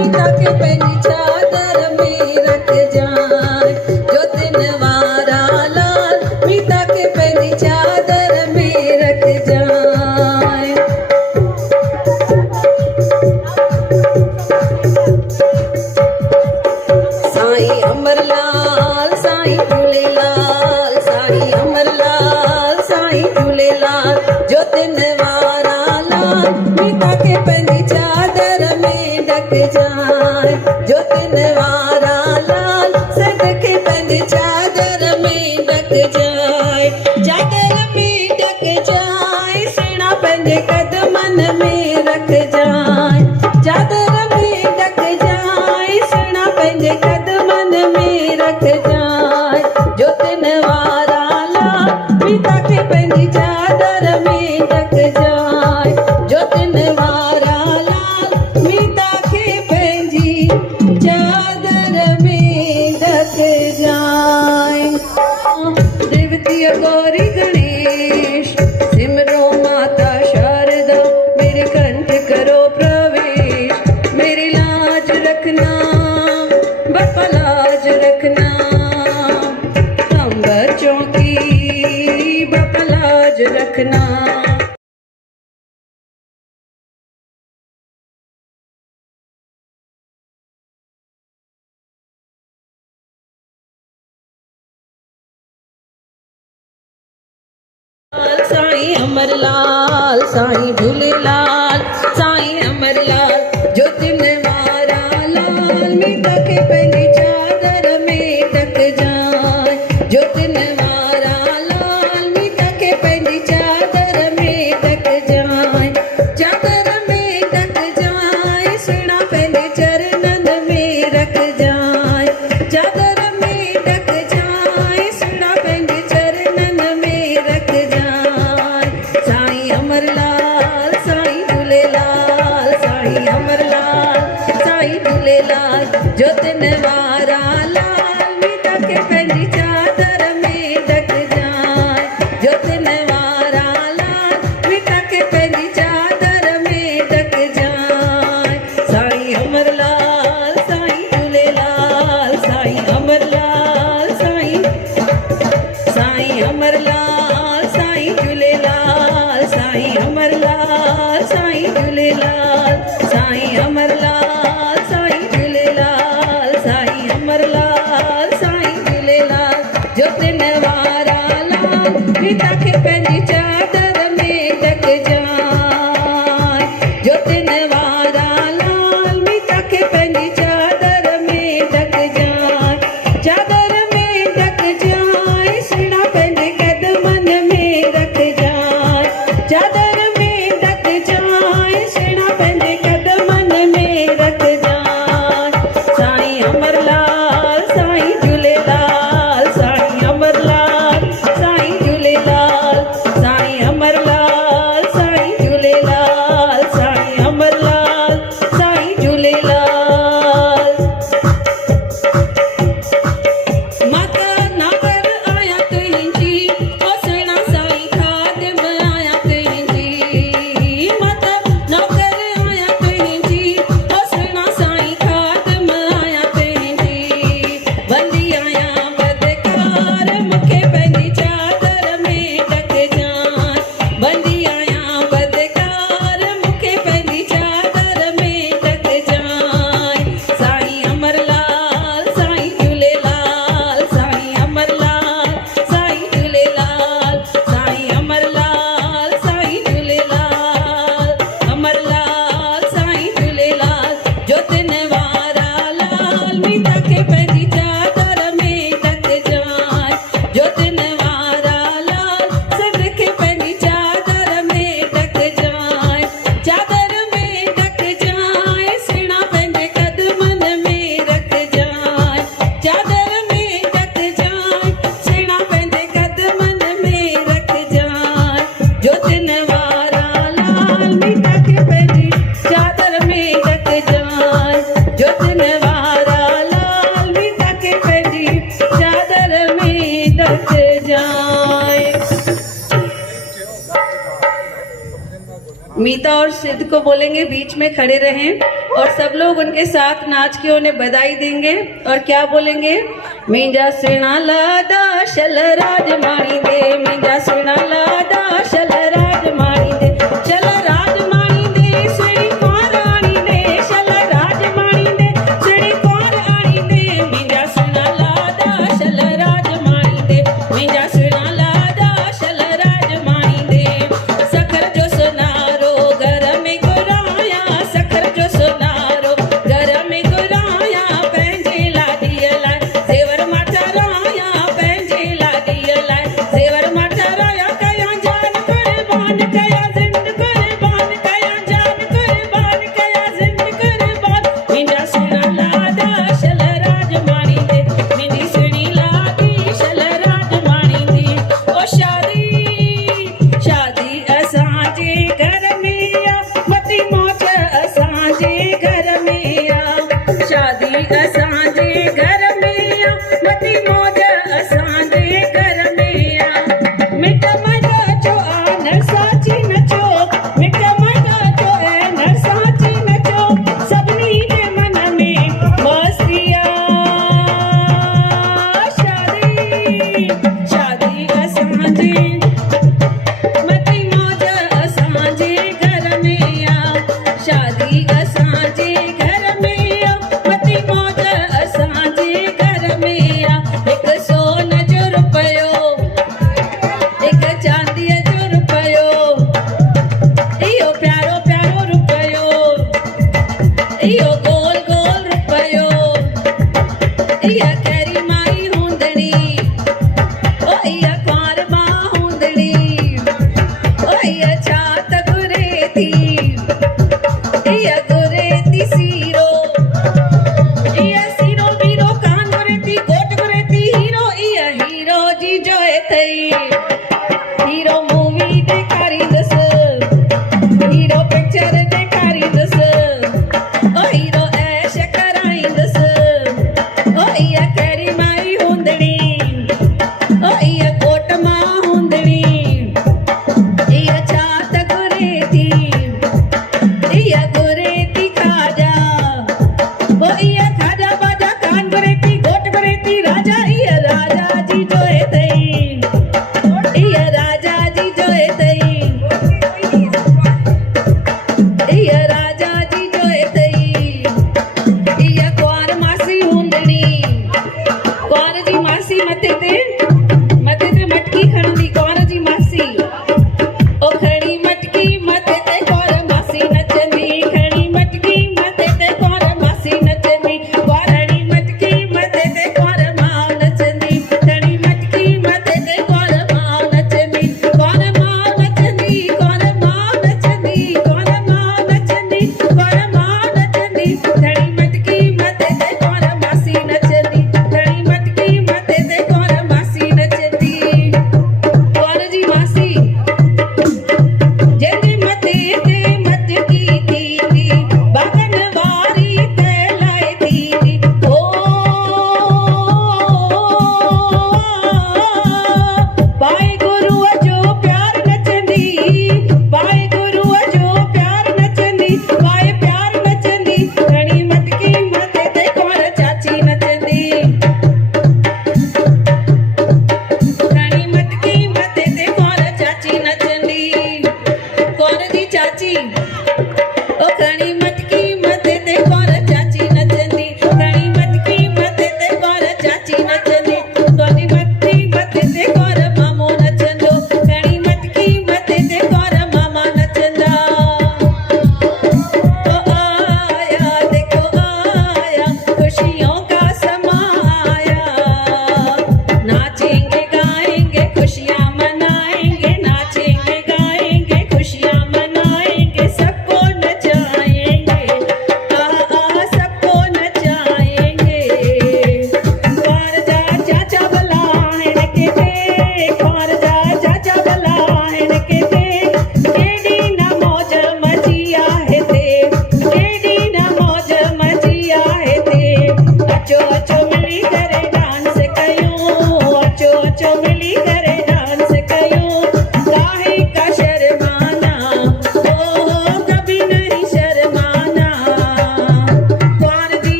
मीता के पैनी चादर में रख जाए जो दिनवारा लाल मीता के पैनी चादर में रख जाए। साईं अमरलाल साईं झूलेलाल साईं अमरलाल साईं झूलेलाल जो दिनवारा लाल मीता के पैनी चादर में ढक जाए जो दिनवारा लाल सद के पैनी चादर में ढक जाए चादर में ढक जाए सेना पंजे कदमन में रख जाए चादर में ढक जाए सेना पंजे कदमन में रख जाए जो दिनवारा लाल मीता के पैनी चादर में ढक जाए जो दिनवारा लाल मीता के पैनी चादर में ढक जाए। देवती गौरी गणेश सिमरो माता शारदा मेरे कंठ करो प्रवेश मेरी लाज रखना बापा लाज रखना हम बच्चों की बापा लाज रखना। साईं अमरलाल साईं झूलेलाल साईं अमरलाल जो दिनवारा लाल मीता के पैनी चादर में ढक जाए जो दिनवारा लाल मीता के पैनी चादर में ढक जाए चादर में ढक जाए सेना पैने चरणन में रख जाए चादर में ढक जाए सेना पैने चरणन में रख जाए। साईं अमरलाल साईं झूलेलाल साईं अमरलाल साईं झूलेलाल जो दिनवारा लाल मीता के पैनी चादर में ढक जाए जो दिनवारा लाल मीता के पैनी चादर में ढक जाए। साईं अमरलाल साईं झूलेलाल साईं अमरलाल साईं अमरलाल साईं झूलेलाल साईं अमरलाल साईं झूलेलाल साईं अमरलाल साईं झूलेलाल साईं अमरलाल साईं झूलेलाल जो दिनवारा लाल मीता के पैनी चादर में ढक जाए जो दिनवारा लाल मीता के पैनी चादर में ढक जाए चादर में ढक जाए सेना पैने कदमन में रख जाए चादर में ढक जाए सेना पैने कदमन में रख जाए। साईं अमरलाल साईं झूलेलाल साईं अमरलाल साईं झूलेलाल साईं अमरलाल साईं झूलेलाल साईं अमरलाल साईं झूलेलाल। माता नागर आया तुझी ओ सेना साईं खादिम आया तुझी माता नागर आया तुझी ओ सेना साईं खादिम आया तुझी बंदी आया बदकार मुखे पैनी चादर में ढक जाए बंदी आया बदकार मुखे पैनी चादर में ढक जाए। साईं अमरलाल साईं झूलेलाल साईं अमरलाल साईं झूलेलाल साईं अमरलाल साईं झूलेलाल अमरलाल साईं झूलेलाल जो दिनवारा लाल मीता के पैनी चादर में ढक जाए जो दिनवारा लाल सद के पैनी चादर में ढक जाए चादर में ढक जाए सेना पैने कदमन में रख जाए चादर में ढक जाए सेना पैने कदमन में रख जाए जो दिनवारा लाल मीता के पैनी चादर में ढक जाए जो दिनवारा लाल मीता के पैनी चादर में ढक जाए। मीता और सिद्ध को बोलेंगे बीच में खड़े रहें और सब लोग उनके साथ नाच के उन्हें बधाई देंगे और क्या बोलेंगे, मींजा सुना लादा शल राजमाणी दे, मींजा सुना लादा शल राजमाणी दे, शल राजमाणी दे सिड़ी कोराणी दे, शल राजमाणी दे सिड़ी कोराणी दे, मींजा सुना लादा शल राजमाणी दे, मींजा सुना लादा शल राजमाणी दे, सखर जो सुनारो घर में गुराया, सखर जो सुनारो घर में गुराया, पंहिंजे लाडीअ लाइ ज़ेवर माठा राया, पंहिंजे लाडीअ लाइ ज़ेवर माठा राया, कया जान कुर्बान कया ज़िंद कुर्बान, कया जान कुर्बान कया ज़िंद कुर्बान, मुंहिंजा सुहिणा लाडा शल राजमाणी दे, मुंहिंजी सुहिणी लाडी शल राजमाणी दे। ओ शादी शादी असांजे घर में आ, मती मौज असांजे घर में आ, शादी असांजे घर में आ, मती मौज असांजे घर में आ, मिट मट जो आन साची नचो, मिट मट जो आन साची नचो, सभिनी जे मन में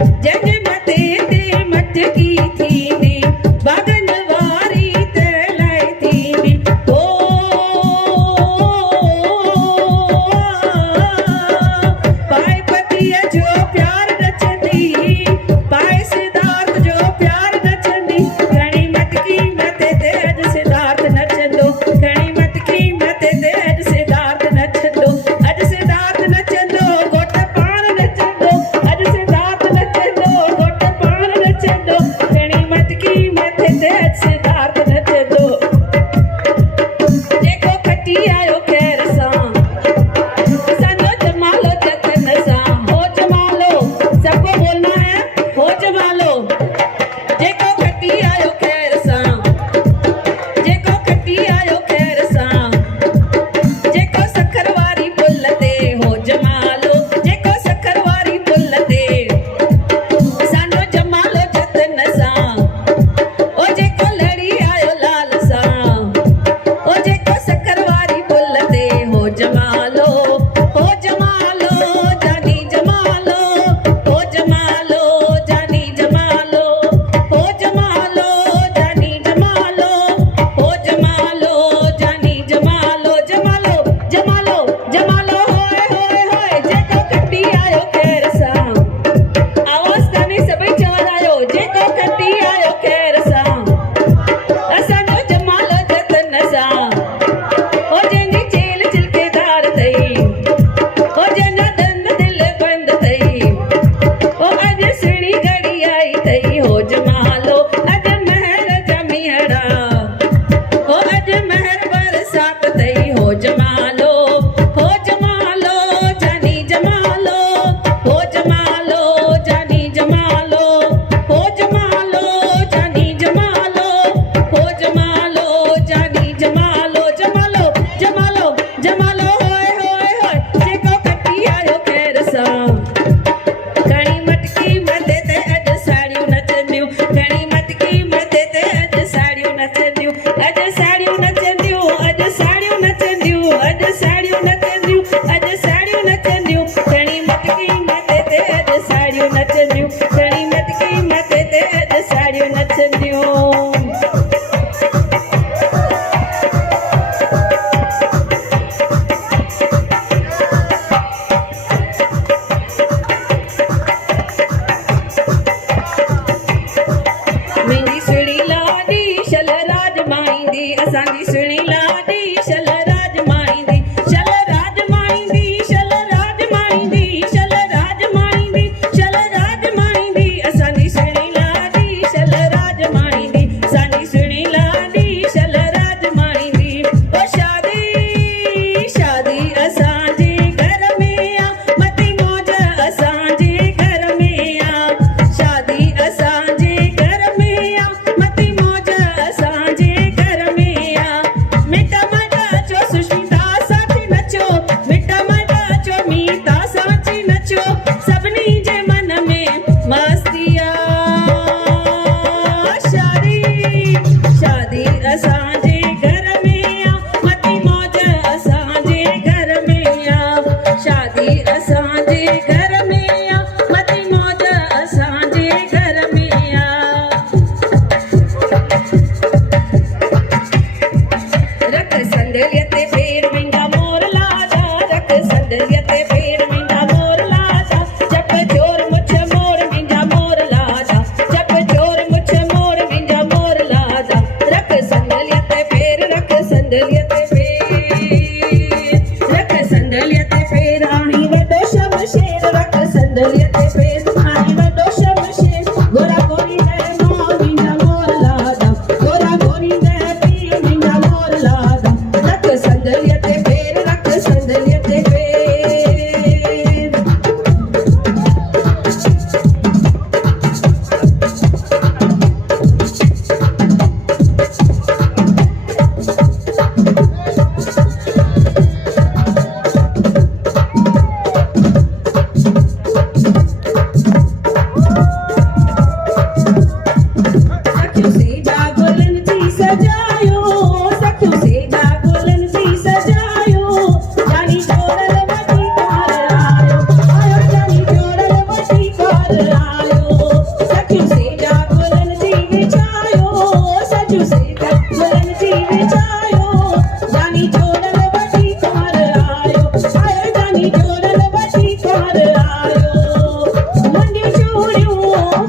जंहिंजे मथे ते मटकी थींदी बागन वारी तैलाई थींदी ओ पाए पतीअ जो प्यार नचंदी पाए सिद्धार्थ जो प्यार नचंदी घणी मटकी मथे ते अॼु सिद्धार्थ नचंदो घणी मटकी मथे ते अॼु सिद्धार्थ नचंदो अॼु सिद्धार्थ नचंदो घोट पाण नचंदो अॼु सिद्धार्थ नचंदो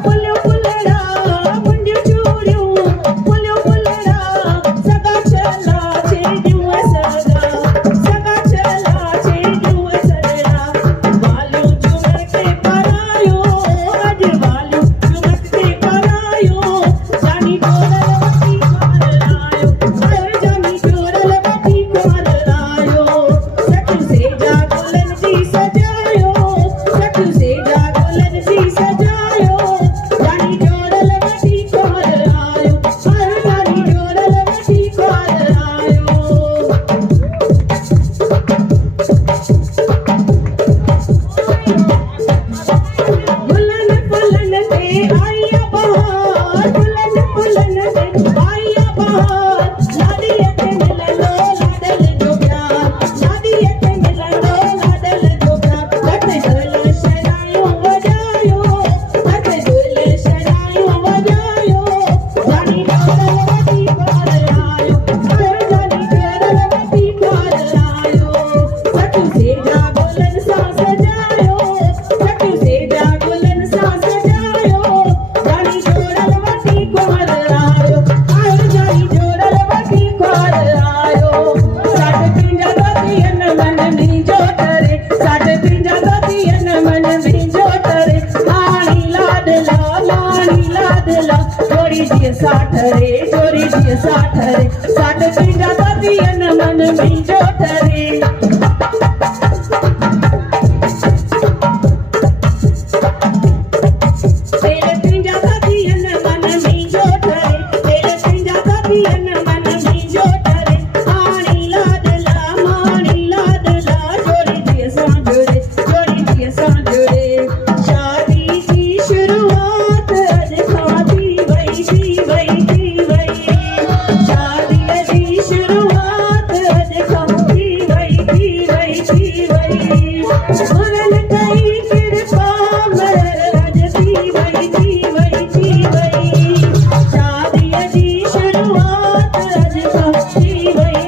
फुल्यो फुलड़ा मुंडियो चूड़ियो फुल्यो फुलड़ा सगा चला छे जुए सगा सगा चला छे जुए सगा वालो चुमके परायो अज वालो चुमके परायो जानी डोरल वटी मार आयो जानी डोरल वटी मार आयो सटू से जा दुल्हन जी सजायो सटू से जा दुल्हन जी सजायो जानी डोरल वटी मार आयो जानी डोरल वटी मार आयो बुलन बुलन से आया बहार बुलन बुलन से आया बहार लाडिया के मिललो लाडल जो प्यार लाडिया के मिललो लाडल जो प्यार लट डोल शरायो बजायो लट डोल शरायो बजायो जानी डोरल वटी पार आयो जानी डोरल वटी पार आयो सटू से जा बुलन सा सजायो सटू से जा बुलन सा सजायो जानी डोरल वटी पार आयो जानी डोरल वटी पार आयो साडे पिंजा दतियन मन में जो करे साडे पिंजा दतियन मन में जो करे लाड़ी लाडला जोड़ी दिए साठरे जोड़ी दिए साठरे साडे पिंजा दतियन मन में जो करे तेरे पिंजा दतियन मन में जो करे तेरे पिंजा दतियन मन में जो करे मानी लाडला जोड़ी दिए सांजुरे शादी की शुरुआत आज खाती वही शादी की शुरुआत आज खाती वही मरन कई कृपा मर रजती वही शादी की शुरुआत आज खाती वही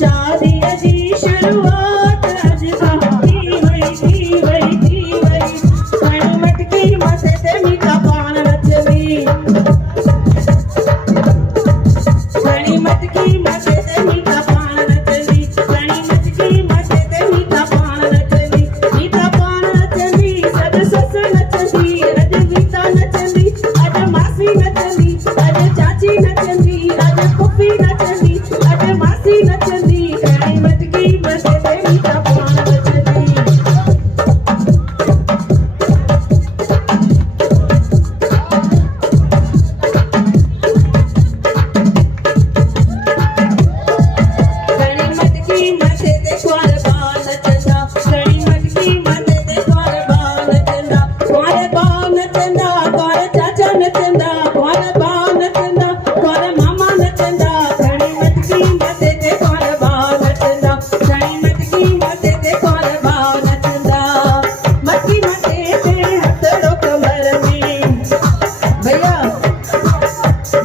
शादी की शुरुआत आज खाती वही कण मटकी मथे ते मीठा पान नचवी कणी मटकी मथे ते मीठा पान नचवी कणी मटकी मथे ते मीठा पान नचवी सद सस नचंदी अज गीता नचंदी अज मासी नचंदी अज चाची नचंदी अज पुफी नचंदी अज मासी नचंदी कणी मटकी मथे ते मीठा पान नचंदी कणी मटकी मथे ते क्वार बाल नचंदा कणी मटकी मथे ते क्वार बाल नचंदा क्वार चाचा नचंदा क्वार बाल नचंदा क्वार मामा नचंदा कणी मटकी मथे ते क्वार बाल नचंदा कणी मटकी मथे ते क्वार बाल नचंदा मटकी मथे ते हथड़ो कमर में भैया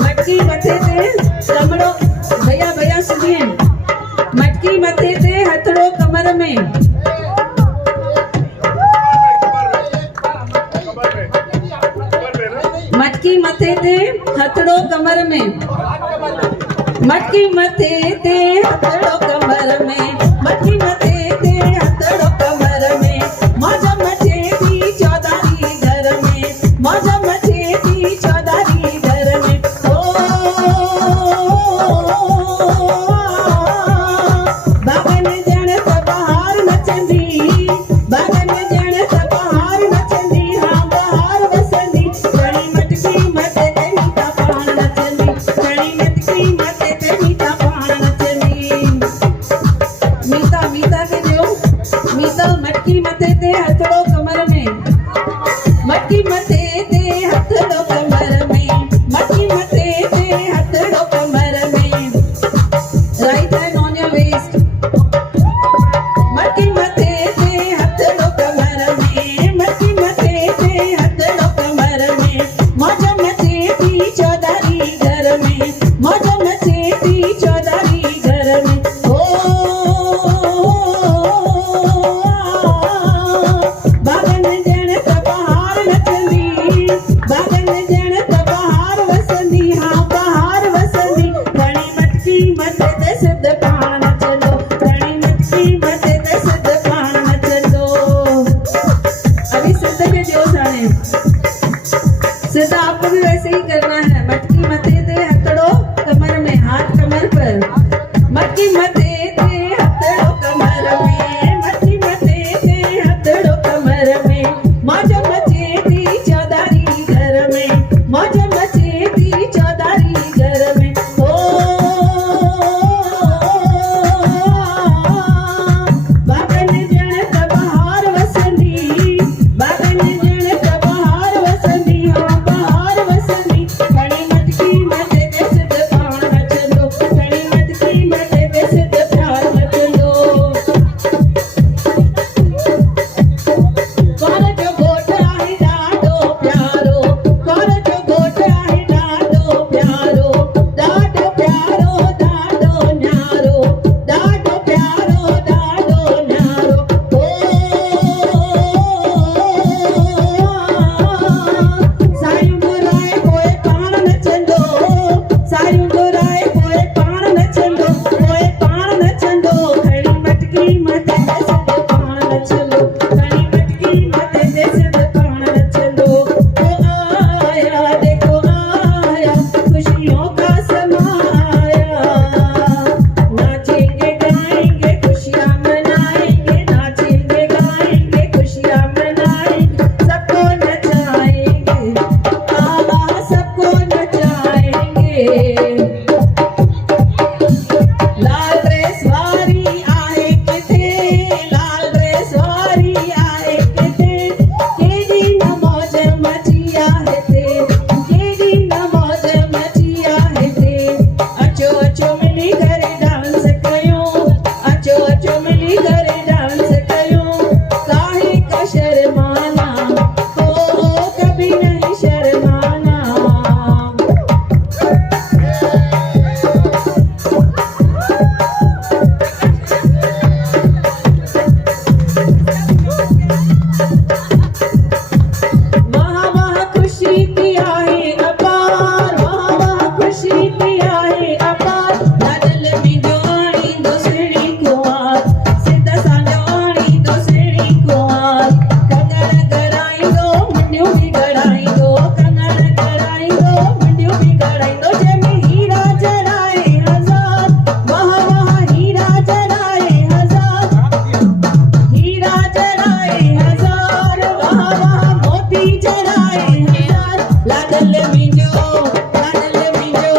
मटकी मथे ते कमरो भैया सुनिए मटकी मथे ते हथड़ो कमर में मटकी मथे ते हथड़ो कमर में मटकी मथे ते हथड़ो कमर में मटकी मथे ते हथड़ो कमर में मौज मचे थी चौधारी घर में मौज मचे थी चौधारी घर में बागन जण त बहार नचंदी बागन जण त बहार नचंदी हाँ बहार वसंदी कणी मटकी मथे ते मीठा पान नचंदी कणी मटकी मथे ते मीठा पान नचंदी मीता के जो मीता सीधा आपको भी वैसे ही करना है। मटकी मथे दे हथड़ो कमर में, हाथ कमर पर। मटकी मथे दे हथड़ो कमर में, मटकी मथे दे हथड़ो कमर में। मौज मचे थी चौधारी घर में, मौज मचे थी चौधारी घर में। ओ बागन जण कबहार वसंदी, बागन जण कबहार वसंदी, हो बहार वसंदी। घणी मटकी मथे दे सिध पाण नचंदो, घणी मटकी मथे दे सिध प्यार नचंदो। कौर जो घोट आहे ॾाढो प्यारो, कौर जो घोट आहे ॾाढो प्यारो, ॾाढो प्यारो ॾाढो न्यारो, ॾाढो प्यारो ॾाढो न्यारो। सायूं घुराए पोइ पाण नचंदो, सायूं घुराए पोइ पाण नचंदो, पोइ पाण नचंदो। घणी मटकी मथे दे सिध पाण नचंदो, घणी मटकी मथे दे सिध पाण नचंदो। ओ आया देखो आया, खुशियों का समा आया। नाचेंगे गाएंगे खुशियाँ मनाएंगे, नाचेंगे गाएंगे खुशियाँ मनाएंगे। सबको नचाएंगे, सबको नचाएंगे। लाल ड्रेस वारी आहे किथे, लाल ड्रेस वारी आहे किथे। केॾी न मौज मची आहे ते, केॾी न मौज मची आहे ते। अचो अचो मिली करे डांस कयूं, अचो अचो मिली करे डांस कयूं। काहे का शर्माना, ओ कभी नहीं शर्माना। वहाँ वहाँ खुशी थी आहे अपार, वहाँ वहाँ खुशी थी आहे अपार। लाडल मिंजो आणींदो सुहिणी कुंवार, सिध सांजो आणींदो सुहिणी कुंवार। कंगण कराईंदो मुंडियूं बि गड़ाईंदो, कंगण कराईंदो मुंडियूं बि गड़ाईंदो। जंहिंमें हीरा जड़ाए हज़ार, वहाँ वहाँ हीरा जड़ाए हज़ार, हीरा जड़ाए हज़ार। वहाँ वहाँ मोती जड़ाए हज़ार। लाडल मिंजो, लाडल मिंजो,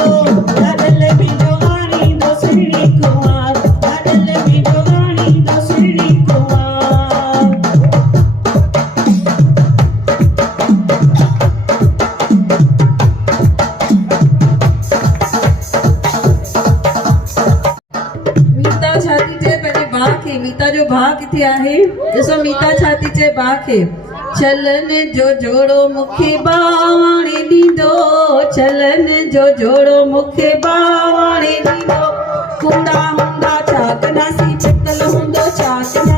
लाडल मिंजो आणींदो सुहिणी कुंवार, लाडल मिंजो आणींदो सुहिणी कुंवार। मीता छा थी चए पंहिंजे भाउ खे, मीता जो भाउ किथे आहे? ॾिसो मीता छा थी चए भाउ खे। छलन जो जोड़ो मूंखे बावाणे ॾींदो, छलन जो जोड़ो मूंखे बावाणे ॾींदो। कूड़ा हूंदा छा कंदासीं, पितल हूंदो छा कंदासीं।